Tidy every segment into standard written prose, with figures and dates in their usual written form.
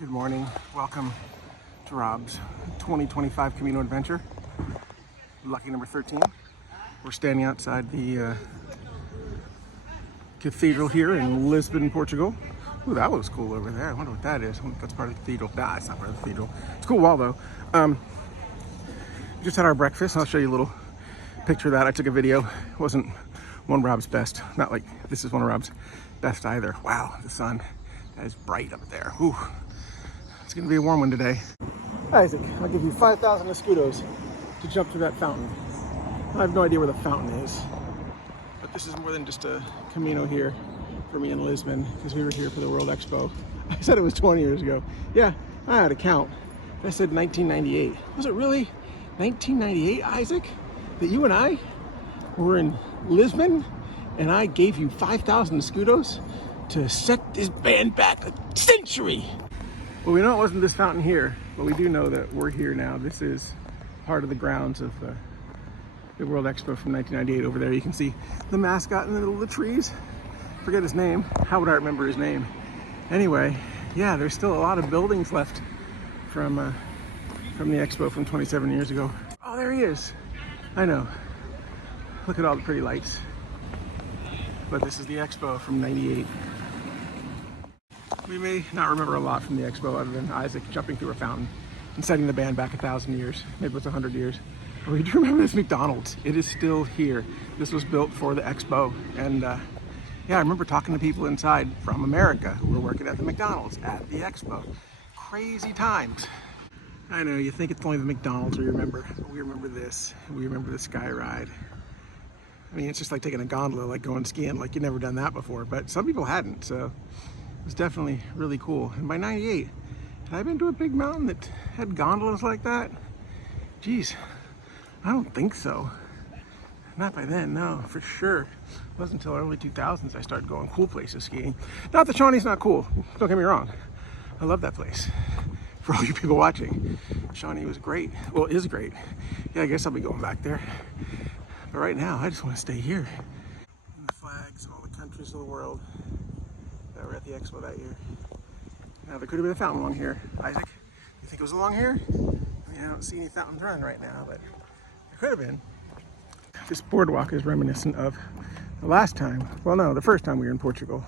Good morning. Welcome to Rob's 2025 Camino adventure. Lucky number 13. We're standing outside the cathedral here in Lisbon, Portugal. Ooh, that looks cool over there. I wonder what that is. I wonder if that's part of the cathedral. Nah, it's not part of the cathedral. It's a cool wall though. Just had our breakfast. I'll show you a little picture of that. I took a video. It wasn't one of Rob's best. Not like this is one of Rob's best either. Wow, the sun. That is bright up there. Ooh. It's gonna be a warm one today. Isaac, I'll give you 5,000 escudos to jump through that fountain. I have no idea where the fountain is, but this is more than just a Camino here for me in Lisbon, because we were here for the World Expo. I said it was 20 years ago. Yeah, I had a count. I said 1998. Was it really 1998, Isaac, that you and I were in Lisbon and I gave you 5,000 escudos to set this band back a century? Well, we know it wasn't this fountain here, but we do know that we're here now. This is part of the grounds of the World Expo from 1998. Over there you can see the mascot in the middle of the trees. Forget his name. How would I remember his name? Anyway, yeah, there's still a lot of buildings left from the expo from 27 years ago. Oh, there he is. I know. Look at all the pretty lights. But this is the expo from 98. We may not remember a lot from the expo other than Isaac jumping through a fountain and setting the band back 1,000 years. Maybe it was 100 years. But we do remember this McDonald's. It is still here. This was built for the expo. And yeah, I remember talking to people inside from America who were working at the McDonald's at the expo. Crazy times. I know, you think it's only the McDonald's we remember, but we remember this. We remember the sky ride. I mean, it's just like taking a gondola, like going skiing, like you'd never done that before, but some people hadn't, so it was definitely really cool. And by 98, had I been to a big mountain that had gondolas like that? Geez, I don't think so. Not by then, no, for sure. It wasn't until early 2000s I started going cool places skiing. Not that Shawnee's not cool, don't get me wrong. I love that place. For all you people watching, Shawnee was great. Well, is great. Yeah, I guess I'll be going back there. But right now, I just want to stay here. And the flags of all the countries of the world that were at the expo that year. Now, there could have been a fountain along here. Isaac, you think it was along here? I mean, I don't see any fountains running right now, but there could have been. This boardwalk is reminiscent of the last time, well, no, the first time we were in Portugal.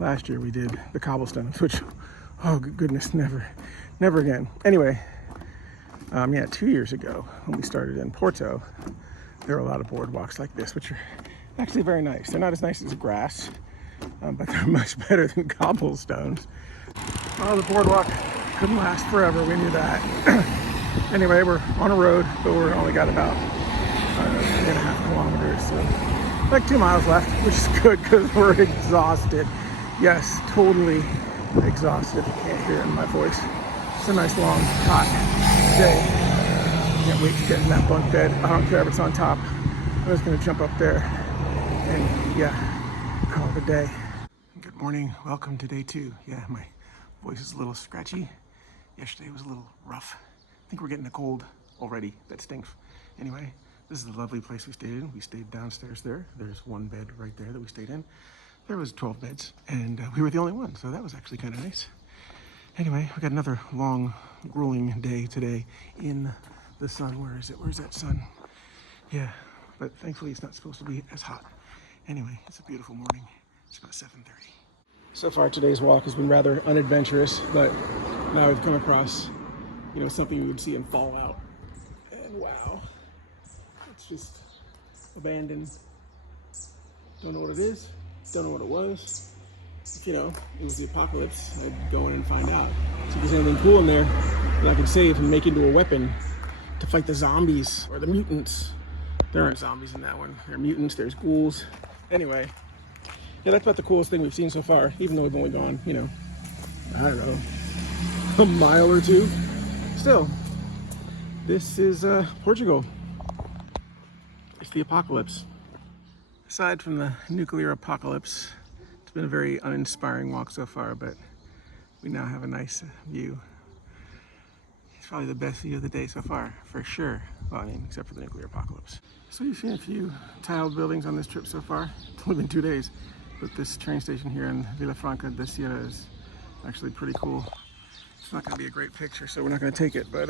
Last year we did the cobblestones, which, oh goodness, never again. Anyway, yeah, 2 years ago when we started in Porto, there are a lot of boardwalks like this, which are actually very nice. They're not as nice as grass, but they're much better than cobblestones. Well, the boardwalk couldn't last forever, we knew that. Anyway, we're on a road, but we're only got about 3.5 kilometers, so like 2 miles left, which is good because we're exhausted. Yes, totally exhausted. You can't hear it in my voice. It's a nice, long, hot day. Can't wait to get in that bunk bed. I don't care if it's on top. I'm just gonna jump up there and yeah, call it a day. Good morning, welcome to day 2. Yeah, my voice is a little scratchy. Yesterday was a little rough. I think we're getting a cold already. That stinks. Anyway, this is the lovely place we stayed in. We stayed downstairs there. There's one bed right there that we stayed in. There was 12 beds and we were the only one, so that was actually kind of nice. Anyway, we got another long, grueling day today in the sun. Where is it? Where's that sun? Yeah, but thankfully it's not supposed to be as hot. Anyway, it's a beautiful morning. It's about 7:30. So far today's walk has been rather unadventurous, but now we've come across, something we would see in Fallout. And wow, it's just abandoned. Don't know what it is. Don't know what it was. If, it was the apocalypse, I'd go in and find out. See if there's anything cool in there that I can save and make into a weapon to fight the zombies or the mutants. There aren't zombies in that one. There are mutants, there's ghouls. Anyway, yeah, that's about the coolest thing we've seen so far, even though we've only gone, I don't know, a mile or two. Still, this is Portugal. It's the apocalypse. Aside from the nuclear apocalypse, it's been a very uninspiring walk so far, but we now have a nice view. It's probably the best view of the day so far, for sure. Well, I mean, except for the nuclear apocalypse. So you've seen a few tiled buildings on this trip so far. It's only been 2 days, but this train station here in Vila Franca de Sierra is actually pretty cool. It's not going to be a great picture, so we're not going to take it, but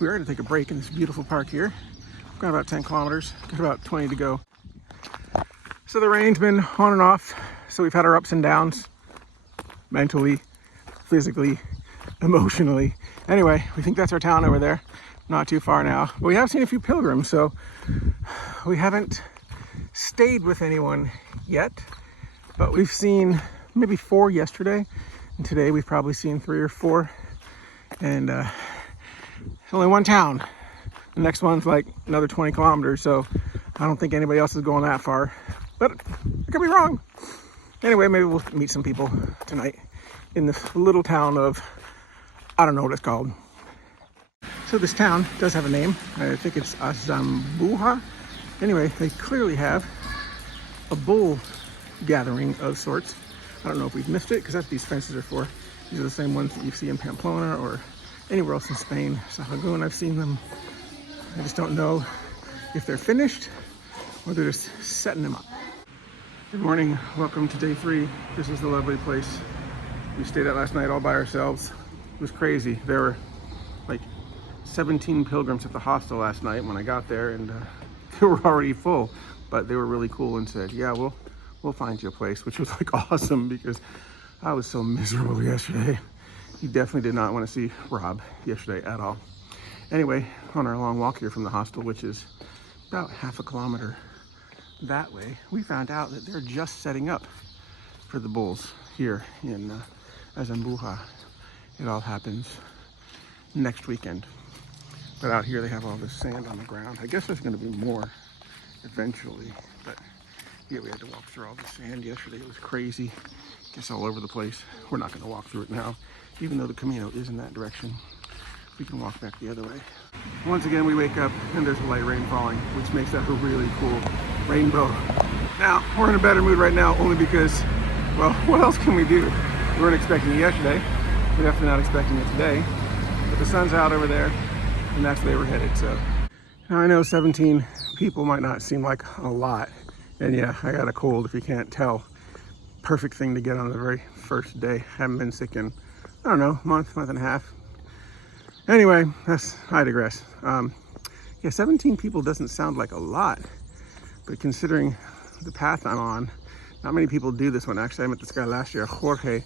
we are going to take a break in this beautiful park here. We've got about 10 kilometers, got about 20 to go. So the rain's been on and off, so we've had our ups and downs, mentally, physically, emotionally. Anyway, we think that's our town over there, not too far now. But we have seen a few pilgrims, so we haven't stayed with anyone yet, but we've seen maybe 4 yesterday, and today we've probably seen 3 or 4, and it's only one town. The next one's like another 20 kilometers, so I don't think anybody else is going that far, but I could be wrong. Anyway, maybe we'll meet some people tonight in this little town of, I don't know what it's called. So this town does have a name. I think it's Azambuja. Anyway, they clearly have a bull gathering of sorts. I don't know if we've missed it, because that's what these fences are for. These are the same ones that you see in Pamplona or anywhere else in Spain. Sahagún, I've seen them. I just don't know if they're finished or they're just setting them up. Good morning, welcome to day 3. This is the lovely place we stayed at last night all by ourselves. It was crazy. There were like 17 pilgrims at the hostel last night when I got there, and they were already full, but they were really cool and said, yeah, we'll find you a place, which was like awesome, because I was so miserable yesterday. You definitely did not want to see Rob yesterday at all. Anyway, on our long walk here from the hostel, which is about half a kilometer that way, we found out that they're just setting up for the bulls here in Azambuja. It all happens next weekend. But out here they have all this sand on the ground. I guess there's going to be more eventually, but yeah, we had to walk through all the sand yesterday. It was crazy, just all over the place. We're not going to walk through it now, even though the Camino is in that direction. We can walk back the other way. Once again, we wake up and there's light rain falling, which makes that a really cool rainbow. Now, we're in a better mood right now only because, well, what else can we do? We weren't expecting it yesterday. We're definitely not expecting it today. But the sun's out over there, and that's where they were headed. So now I know 17 people might not seem like a lot. And yeah, I got a cold if you can't tell. Perfect thing to get on the very first day. Haven't been sick in, I don't know, month and a half. Anyway, I digress. Yeah, 17 people doesn't sound like a lot, but considering the path I'm on, not many people do this one. Actually, I met this guy last year, Jorge.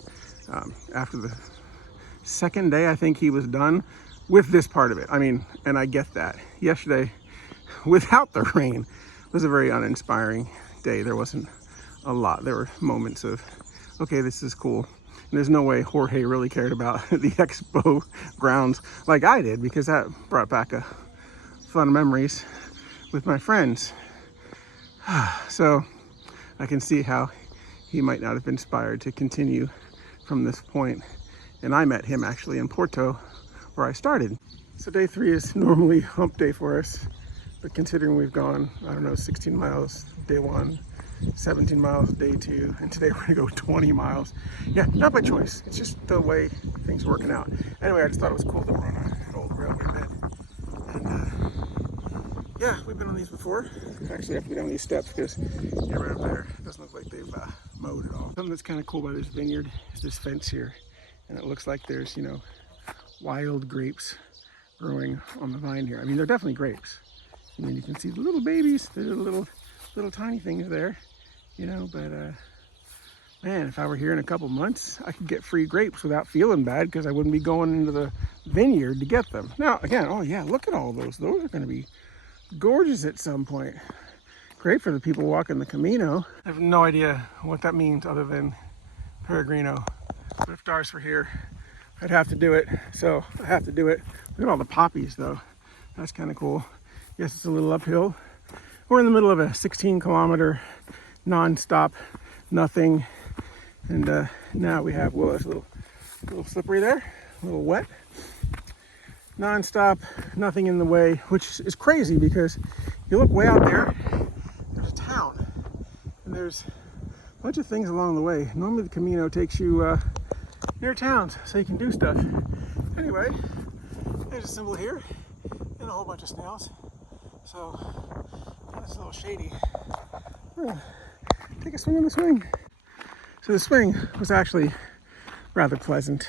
After the second day, I think he was done with this part of it. I mean, and I get that. Yesterday, without the rain, was a very uninspiring day. There wasn't a lot. There were moments of, okay, this is cool. And there's no way Jorge really cared about the expo grounds like I did, because that brought back a fun memories with my friends. So I can see how he might not have been inspired to continue from this point. And I met him actually in Porto, where I started. So day 3 is normally hump day for us, but considering we've gone, I don't know, 16 miles day 1, 17 miles day 2, and today we're gonna go 20 miles. Yeah, not by choice. It's just the way things are working out. Anyway, I just thought it was cool that we're on an old railway bed. And yeah, we've been on these before. Actually, I have to go down these steps because yeah, right up there, it doesn't look like they've mowed at all. Something that's kind of cool about this vineyard is this fence here. And it looks like there's, you know, wild grapes growing on the vine here. I mean, they're definitely grapes. I mean, you can see the little babies, the little tiny things there. You know, but man, if I were here in a couple months, I could get free grapes without feeling bad, because I wouldn't be going into the vineyard to get them. Now, again, oh yeah, look at all those. Those are going to be gorgeous at some point. Great for the people walking the Camino. I have no idea what that means other than Peregrino. But if Darce were here, I'd have to do it. So I have to do it. Look at all the poppies, though. That's kind of cool. Yes, it's a little uphill. We're in the middle of a 16-kilometer non-stop nothing, and now we have, well, it's a little slippery there, a little wet, non-stop, nothing in the way, which is crazy because you look way out there, there's a town, and there's a bunch of things along the way. Normally the Camino takes you near towns so you can do stuff. Anyway, there's a symbol here and a whole bunch of snails, so it's a little shady. Take a swing on the swing. So the swing was actually rather pleasant.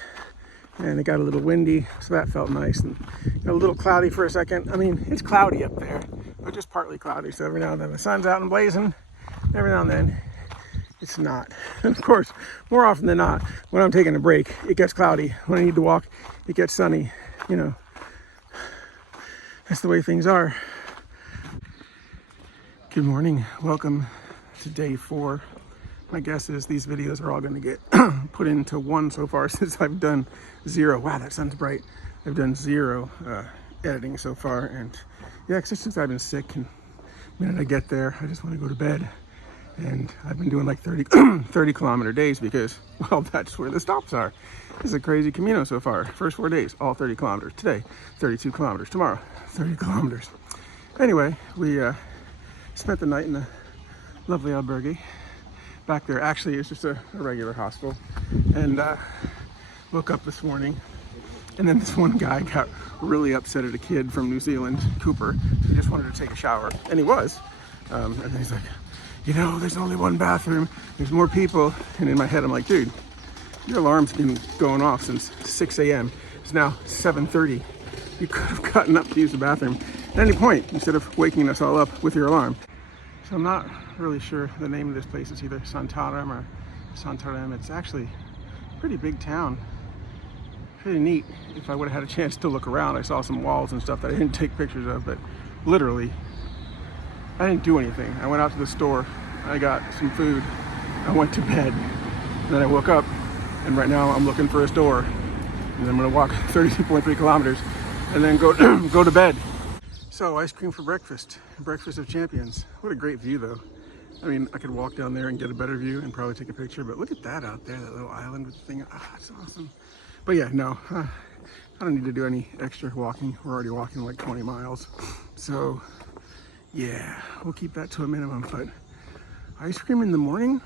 and it got a little windy, so that felt nice, and a little cloudy for a second. I mean, it's cloudy up there, but just partly cloudy, so every now and then the sun's out and blazing, every now and then it's not. And of course, more often than not, when I'm taking a break, it gets cloudy. When I need to walk, it gets sunny. You know, that's the way things are. Good morning, welcome to day 4. My guess is these videos are all going to get put into one so far, since I've done 0. Wow, that sun's bright. I've done 0 editing so far, and yeah, since I've been sick, and the minute I get there, I just want to go to bed. And I've been doing like 30 kilometer days because, well, that's where the stops are. This is a crazy Camino so far. First 4 days, all 30 kilometers. Today, 32 kilometers. Tomorrow, 30 kilometers. Anyway, we spent the night in a lovely albergue back there. Actually, it's just a regular hostel. And woke up this morning, and then this one guy got really upset at a kid from New Zealand, Cooper, who just wanted to take a shower. And he was. And then he's like, you know, there's only one bathroom, there's more people. And in my head, I'm like, dude, your alarm's been going off since 6 a.m. It's now 7:30. You could have gotten up to use the bathroom at any point instead of waking us all up with your alarm. So I'm not really sure the name of this place. It's either Santarem or Santarem. It's actually a pretty big town. Pretty neat. If I would have had a chance to look around, I saw some walls and stuff that I didn't take pictures of, but literally, I didn't do anything. I went out to the store, I got some food, I went to bed, and then I woke up, and right now I'm looking for a store, and then I'm gonna walk 32.3 kilometers, and then go to bed. So, ice cream for breakfast of champions. What a great view though. I mean, I could walk down there and get a better view and probably take a picture, but look at that out there, that little island with the thing. Ah, that's awesome. But yeah, no, I don't need to do any extra walking. We're already walking like 20 miles. So yeah, we'll keep that to a minimum. But ice cream in the morning?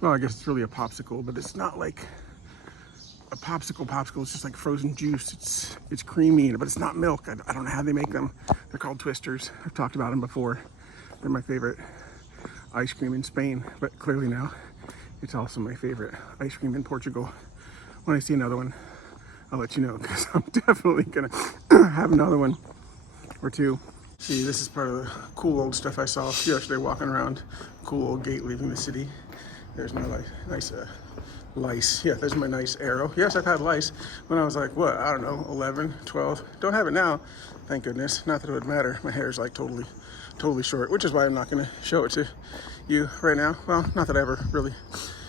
Well, I guess it's really a popsicle, but it's not like a popsicle. It's just like frozen juice. It's creamy, but it's not milk. I don't know how they make them. They're called Twisters. I've talked about them before. They're my favorite ice cream in Spain, but clearly now it's also my favorite ice cream in Portugal. When I see another one, I'll let you know, because I'm definitely gonna have another one or two. See, this is part of the cool old stuff I saw yesterday walking around. Cool old gate leaving the city. There's my nice lice. Yeah, there's my nice arrow. Yes, I've had lice when I was like, what, I don't know, 11, 12. Don't have it now, thank goodness. Not that it would matter. My hair is like totally short, which is why I'm not gonna show it to you right now. Well, not that I ever really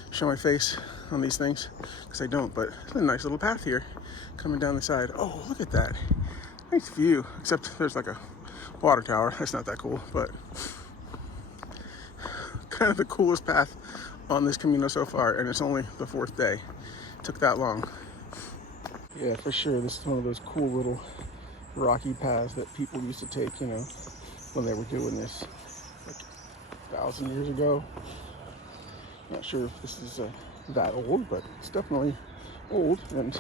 show my face on these things, because I don't, but it's a nice little path here coming down the side. Oh, look at that. Nice view, except there's like a water tower. That's not that cool, but kind of the coolest path on this Camino so far, and it's only the 4th day. It took that long. Yeah, for sure, this is one of those cool little rocky paths that people used to take, you know, when they were doing this like 1,000 years ago. Not sure if this is that old, but it's definitely old, and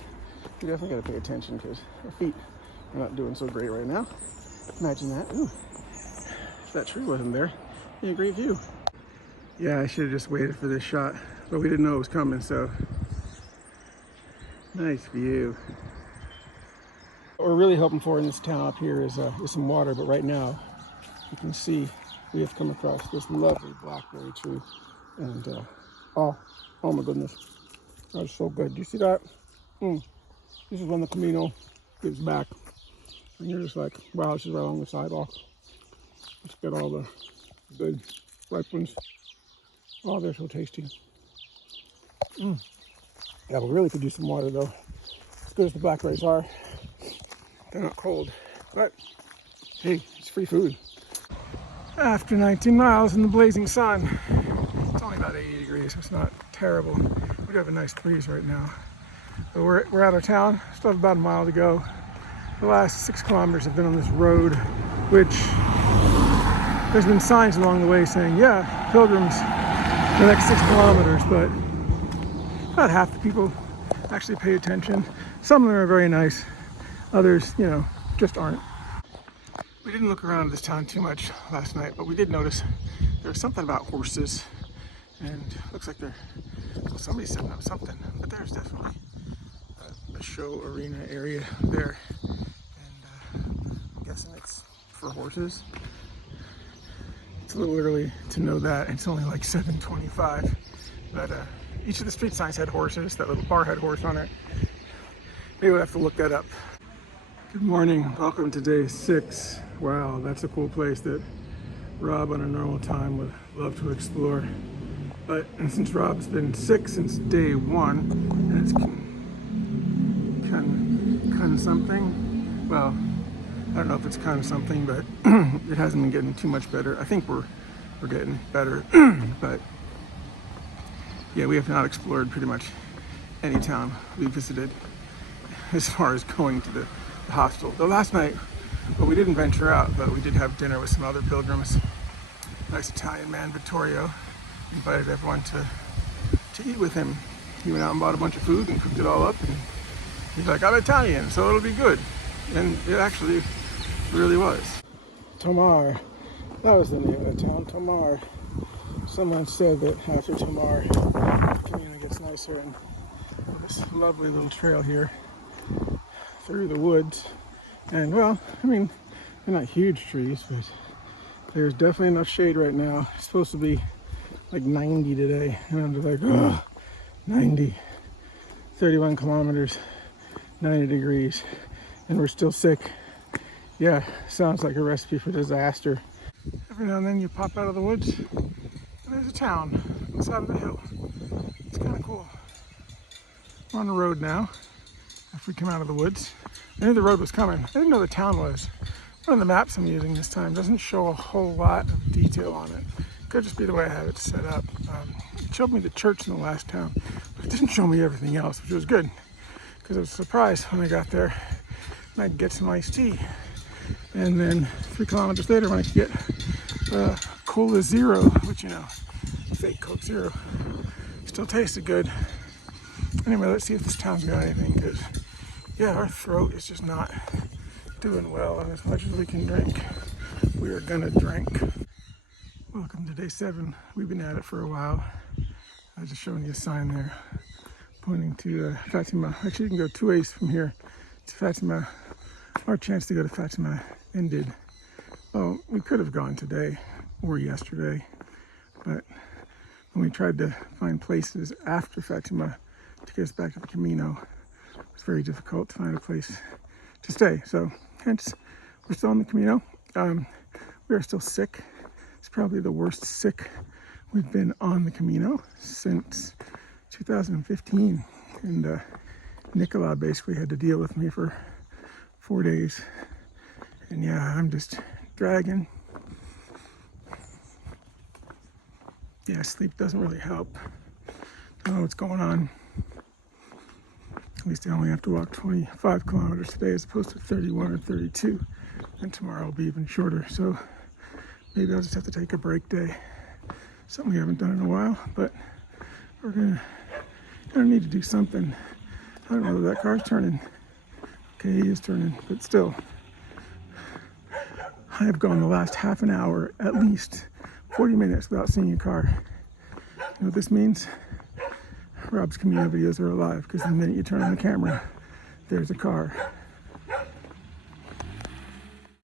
you definitely got to pay attention because our feet are not doing so great right now. Imagine that. Ooh, if that tree wasn't there, it'd be a great view. Yeah, I should have just waited for this shot, but we didn't know it was coming, so nice view. What we're really hoping for in this town up here is some water, but right now you can see we have come across this lovely blackberry tree, and oh my goodness, that was so good. Do you see that? This is when the Camino gives back, and you're just like, wow, this is right along the sidewalk. Let's get all the good ripe ones. Oh, they're so tasty. Yeah, we really could use some water though. As good as the blackberries are, they're not cold, but hey, it's free food. After 19 miles in the blazing sun, it's only about 80 degrees, so it's not terrible. We do have a nice breeze right now. But we're out of town, still have about a mile to go. The last 6 kilometers have been on this road, which there's been signs along the way saying, yeah, pilgrims, the next 6 kilometers, but about half the people actually pay attention. Some of them are very nice, others, you know, just aren't. We didn't look around this town too much last night, but we did notice there was something about horses, and looks like somebody's setting up something, but there's definitely a show arena area there, and I'm guessing it's for horses. It's a little early to know that. It's only like 7:25, but each of the street signs had horses. That little bar had horse on it. Maybe we'll have to look that up. Good morning, welcome to day 6. Wow, that's a cool place that Rob on a normal time would love to explore. But since Rob's been sick since day 1, and it's Kun something, well, I don't know if it's Kun something, but it hasn't been getting too much better. I think we're getting better, but yeah, we have not explored pretty much any town we visited as far as going to the hostel. Though last night, well, we didn't venture out, but we did have dinner with some other pilgrims. Nice Italian man, Vittorio, invited everyone to eat with him. He went out and bought a bunch of food and cooked it all up. And he's like, I'm Italian, so it'll be good. And it actually really was. Tomar, that was the name of the town, Tomar. Someone said that after Tomar, the Camino gets nicer, and this lovely little trail here through the woods. And well, I mean, they're not huge trees, but there's definitely enough shade right now. It's supposed to be like 90 today, and I'm just like, oh, 90, 31 kilometers, 90 degrees, and we're still sick. Yeah, sounds like a recipe for disaster. Every now and then you pop out of the woods, and there's a town on the side of the hill. It's kind of cool. We're on the road now. After we come out of the woods, I knew the road was coming. I didn't know the town was. One of the maps I'm using this time doesn't show a whole lot of detail on it. Could just be the way I have it set up. It showed me the church in the last town, but it didn't show me everything else, which was good, because I was surprised when I got there and I'd get some iced tea. And then 3 kilometers later, when I could get Cola Zero, which, you know, fake Coke Zero, still tasted good. Anyway, let's see if this town's got anything, because yeah, our throat is just not doing well, and as much as we can drink, we are gonna drink. Welcome to day 7. We've been at it for a while. I was just showing you a sign there pointing to Fatima. Actually, you can go 2 ways from here to Fatima. Our chance to go to Fatima ended. Well, we could have gone today or yesterday, but when we tried to find places after Fatima to get us back to the Camino, it was very difficult to find a place to stay. So hence, we're still on the Camino. We are still sick. It's probably the worst sick we've been on the Camino since 2015. And Nicola basically had to deal with me for 4 days. And yeah, I'm just dragging. Yeah, sleep doesn't really help. I don't know what's going on. At least I only have to walk 25 kilometers today as opposed to 31 or 32. And tomorrow will be even shorter. So maybe I'll just have to take a break day. Something we haven't done in a while, but we're gonna need to do something. I don't know if that car's turning. Okay, he is turning, but still. I have gone the last half an hour, at least 40 minutes without seeing a car. You know what this means? Rob's Camino videos are alive, because the minute you turn on the camera, there's a car.